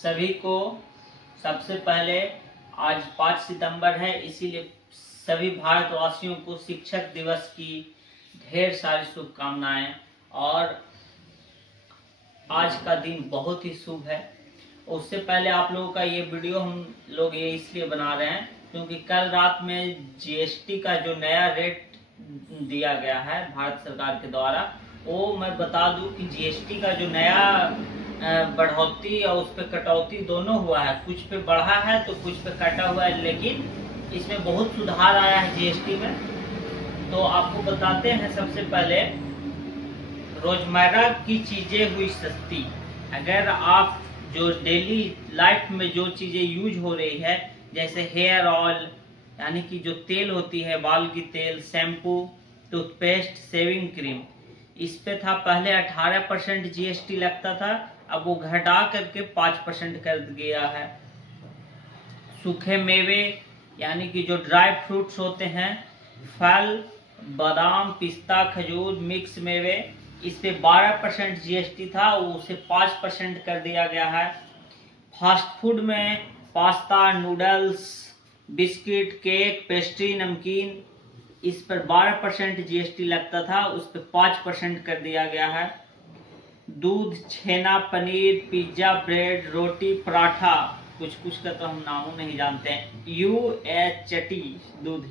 सभी को सबसे पहले आज 5 सितंबर है, इसीलिए सभी भारतवासियों को शिक्षक दिवस की ढेर सारी शुभकामनाएं। और आज का दिन बहुत ही शुभ है। उससे पहले आप लोगों का ये वीडियो हम लोग ये इसलिए बना रहे हैं क्योंकि कल रात में जीएसटी का जो नया रेट दिया गया है भारत सरकार के द्वारा, वो मैं बता दूं कि जीएसटी का जो नया बढ़ोतरी और उस पर कटौती दोनों हुआ है। कुछ पे बढ़ा है तो कुछ पे कटा हुआ है, लेकिन इसमें बहुत सुधार आया है जीएसटी में। तो आपको बताते हैं, सबसे पहले रोजमर्रा की चीजें हुई सस्ती। अगर आप जो डेली लाइफ में जो चीजें यूज हो रही है, जैसे हेयर ऑयल यानी कि जो तेल होती है, बाल की तेल, शैम्पू, टूथपेस्ट, शेविंग क्रीम, इस पे था पहले 18% जीएसटी लगता था, अब वो घटा करके 5% कर दिया है। सूखे मेवे यानी कि जो ड्राई फ्रूट्स होते हैं, फल, बादाम, पिस्ता, खजूर, मिक्स मेवे, इस पे 12% जीएसटी था, वो उसे 5% कर दिया गया है। फास्ट फूड में pasta, noodles, biscuit, cake, pastry, नमकीन, इस पर 12% जीएसटी लगता था, उस पर 5% कर दिया गया है। दूध, छेना, पनीर, पिज्जा, ब्रेड, रोटी, पराठा, कुछ कुछ का तो हम नामों नहीं जानते हैं, यूएचटी दूध,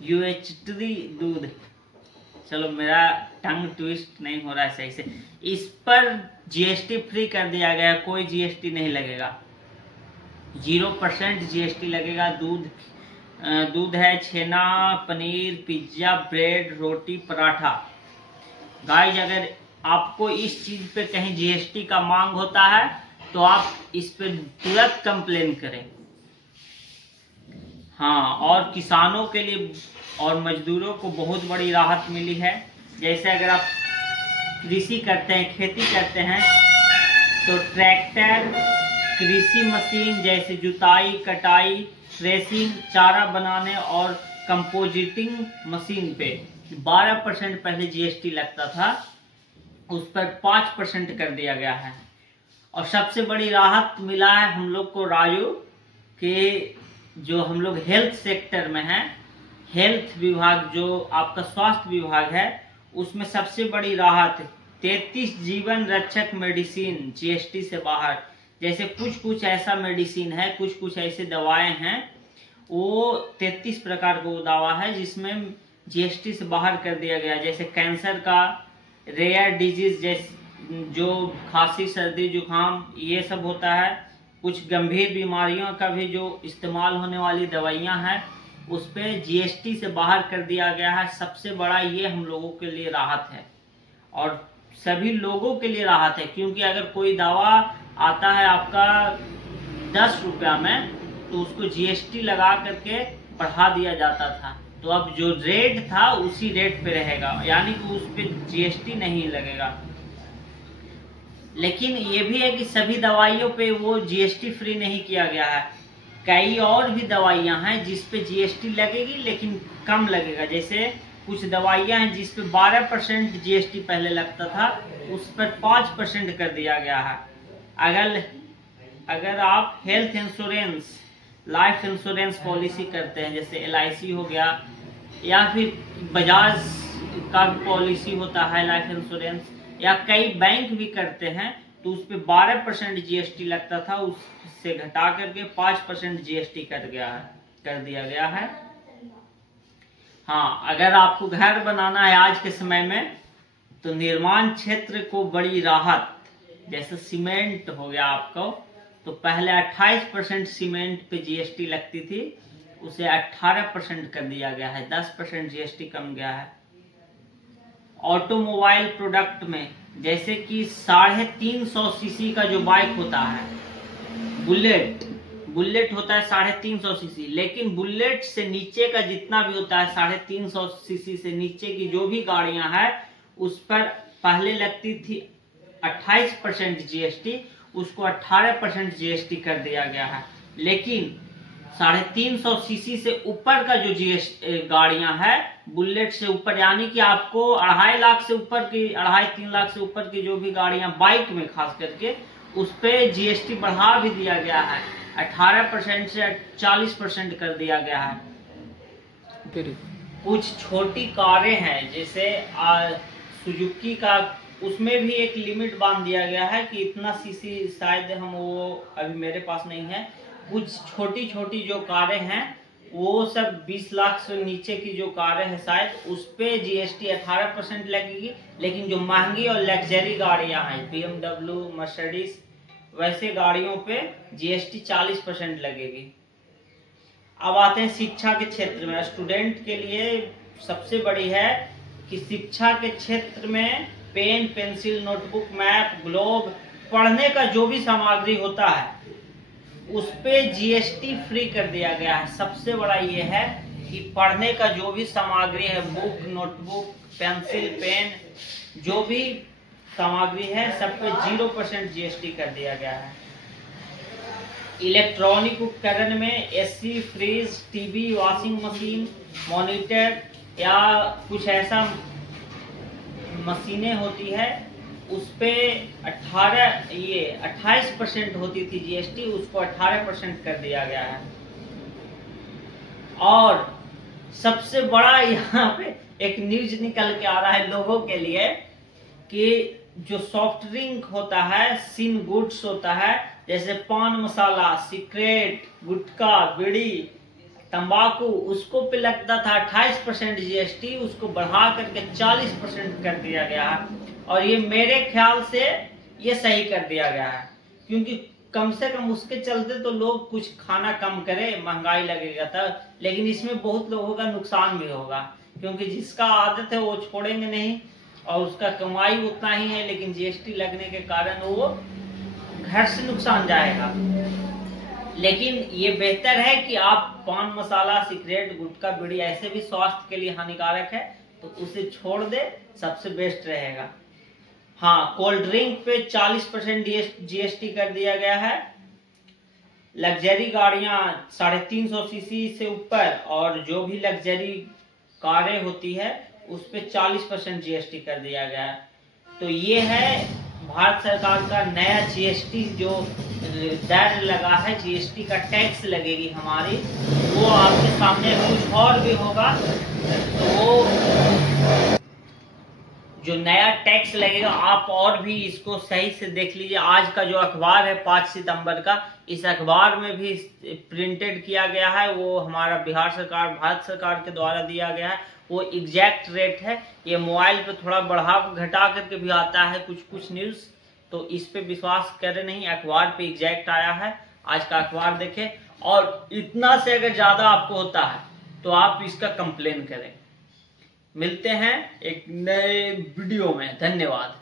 यूएचटी दूध, चलो मेरा टंग ट्विस्ट नहीं हो रहा है सही से, इस पर जीएसटी फ्री कर दिया गया, कोई जीएसटी नहीं लगेगा, 0% जीएसटी लगेगा। दूध है, छेना, पनीर, पिज्जा, ब्रेड, रोटी, पराठा। गाइस, अगर आपको इस चीज पे कहीं जीएसटी का मांग होता है तो आप इस पे तुरंत कंप्लेन करें। हाँ, और किसानों के लिए और मजदूरों को बहुत बड़ी राहत मिली है। जैसे अगर आप कृषि करते हैं, खेती करते हैं, तो ट्रैक्टर, कृषि मशीन जैसे जुताई, कटाई, थ्रेसिंग, चारा बनाने और कंपोजिटिंग मशीन पे 12% पहले जीएसटी लगता था, उस पर 5% कर दिया गया है। और सबसे बड़ी राहत मिला है हम लोग को राजू के, जो हम लोग हेल्थ सेक्टर में हैं, हेल्थ विभाग जो आपका स्वास्थ्य विभाग है, उसमें सबसे बड़ी राहत 33 जीवन रक्षक मेडिसिन जीएसटी से बाहर। जैसे कुछ कुछ ऐसा मेडिसिन है, कुछ कुछ ऐसे दवाएं हैं, वो 33 प्रकार का वो दवा है जिसमें जीएसटी से बाहर कर दिया गया। जैसे कैंसर का, रेयर डिजीज जैसे जो खांसी, सर्दी, जुकाम, ये सब होता है। कुछ गंभीर बीमारियों का भी जो इस्तेमाल होने वाली दवाइयां हैं, उस पे जीएसटी से बाहर कर दिया गया है। सबसे बड़ा ये हम लोगों के लिए राहत है और सभी लोगों के लिए राहत है, क्योंकि अगर कोई दवा आता है आपका 10 रुपया में, तो उसको जीएसटी लगा करके बढ़ा दिया जाता था, तो अब जो रेट था उसी रेट पे रहेगा, यानी कि उस पे जीएसटी नहीं लगेगा। लेकिन ये भी है कि सभी दवाइयों पे वो जीएसटी फ्री नहीं किया गया है। कई और भी दवाइयां हैं जिस पे जीएसटी लगेगी लेकिन कम लगेगा। जैसे कुछ दवाइयां हैं जिस पे 12% जीएसटी पहले लगता था, उस पर 5% कर दिया गया है। अगर आप health insurance, life insurance policy करते हैं, जैसे एलआईसी हो गया, या फिर बजाज का पॉलिसी होता है लाइफ इंश्योरेंस, या कई बैंक भी करते हैं, तो उस पे 12% जीएसटी लगता था, उससे घटा करके 5% जीएसटी कर दिया गया है। हाँ, अगर आपको घर बनाना है आज के समय में, तो निर्माण क्षेत्र को बड़ी राहत। जैसे सीमेंट हो गया आपको, तो पहले 28% सीमेंट पे जीएसटी लगती थी, उसे 18% कर दिया गया है, 10% जीएसटी कम गया है। ऑटोमोबाइल प्रोडक्ट में जैसे कि 350 सीसी का जो बाइक होता है, बुलेट होता है 350 सीसी, लेकिन बुलेट से नीचे का जितना भी होता है 350 सीसी से नीचे की जो भी गाड़ियां हैं, उस पर पहले लगती थी 28% जीएसटी, उसको 18% जीएसटी कर दिया गया है। लेकिन 350 सीसी से ऊपर का जो गाड़ियां हैं, बुलेट से ऊपर, यानी कि आपको 2.5 लाख से ऊपर की, 2.5-3 लाख से ऊपर की जो भी गाड़ियां बाइक में खास करके, उस पे जीएसटी बढ़ा भी दिया गया है, 18% से 40% कर दिया गया है। कुछ छोटी कारें हैं जैसे सुजुकी का, उसमें भी एक लिमिट बांध दिया गया है कि इतना सीसी, शायद हम वो अभी मेरे पास नहीं है। कुछ छोटी छोटी जो कारें हैं वो सब 20 लाख से नीचे की जो कारें हैं शायद, उस पे जीएसटी 18% लगेगी। लेकिन जो महंगी और लग्जरी गाड़ियां हैं, BMW, मर्सिडीज, वैसे गाड़ियों पे जीएसटी 40% लगेगी। अब आते हैं शिक्षा के क्षेत्र में। स्टूडेंट के लिए सबसे बड़ी है कि शिक्षा के क्षेत्र में pen, pencil, notebook, map, globe, पढ़ने का जो भी सामग्री होता है उस पे जीएसटी फ्री कर दिया गया है। सबसे बड़ा ये है कि पढ़ने का जो भी सामग्री है, बुक, नोटबुक, पेंसिल, पेन, जो भी सामग्री है सब पे 0% जीएसटी कर दिया गया है। इलेक्ट्रॉनिक उपकरण में AC, fridge, TV, washing machine, monitor या कुछ ऐसा मशीनें होती है, उस पे 28% होती थी जीएसटी, उसको 18% कर दिया गया है। और सबसे बड़ा यहाँ पे एक न्यूज निकल के आ रहा है लोगों के लिए कि जो सॉफ्ट ड्रिंक होता है, सिन गुड्स होता है, जैसे पान मसाला, सिगरेट, गुटखा, बीड़ी, तंबाकू, उसको पे लगता था 28% जीएसटी, उसको बढ़ा करके 40% कर दिया गया है। और ये मेरे ख्याल से ये सही कर दिया गया है, क्योंकि कम से कम उसके चलते तो लोग कुछ खाना कम करे, महंगाई लगेगा तब। लेकिन इसमें बहुत लोगों का नुकसान भी होगा, क्योंकि जिसका आदत है वो छोड़ेंगे नहीं और उसका कमाई उतना ही है, लेकिन जीएसटी लगने के कारण वो घर से नुकसान जाएगा। लेकिन ये बेहतर है कि आप पान मसाला, सिगरेट, गुटखा, बीड़ी ऐसे भी स्वास्थ्य के लिए हानिकारक है, तो उसे छोड़ दे, सबसे बेस्ट रहेगा। हाँ, कोल्ड ड्रिंक पे 40% जीएसटी कर दिया गया है। लग्जरी गाड़ियां 350 सीसी से ऊपर और जो भी लग्जरी कारें होती है उस पे 40% जीएसटी कर दिया गया है। तो ये है भारत सरकार का नया जीएसटी जो दर लगा है, जीएसटी का टैक्स लगेगी हमारी, वो आपके सामने कुछ और भी होगा। तो वो जो नया टैक्स लगेगा आप और भी इसको सही से देख लीजिए। आज का जो अखबार है 5 सितंबर का, इस अखबार में भी प्रिंटेड किया गया है, वो हमारा बिहार सरकार, भारत सरकार के द्वारा दिया गया है, वो एग्जैक्ट रेट है। ये मोबाइल पे थोड़ा बढ़ा घटा करके भी आता है कुछ न्यूज, तो इस पे विश्वास करें नहीं, अखबार पे एग्जैक्ट आया है। आज का अखबार देखें, और इतना से अगर ज्यादा आपको होता है तो आप इसका कंप्लेन करें। मिलते हैं एक नए वीडियो में, धन्यवाद।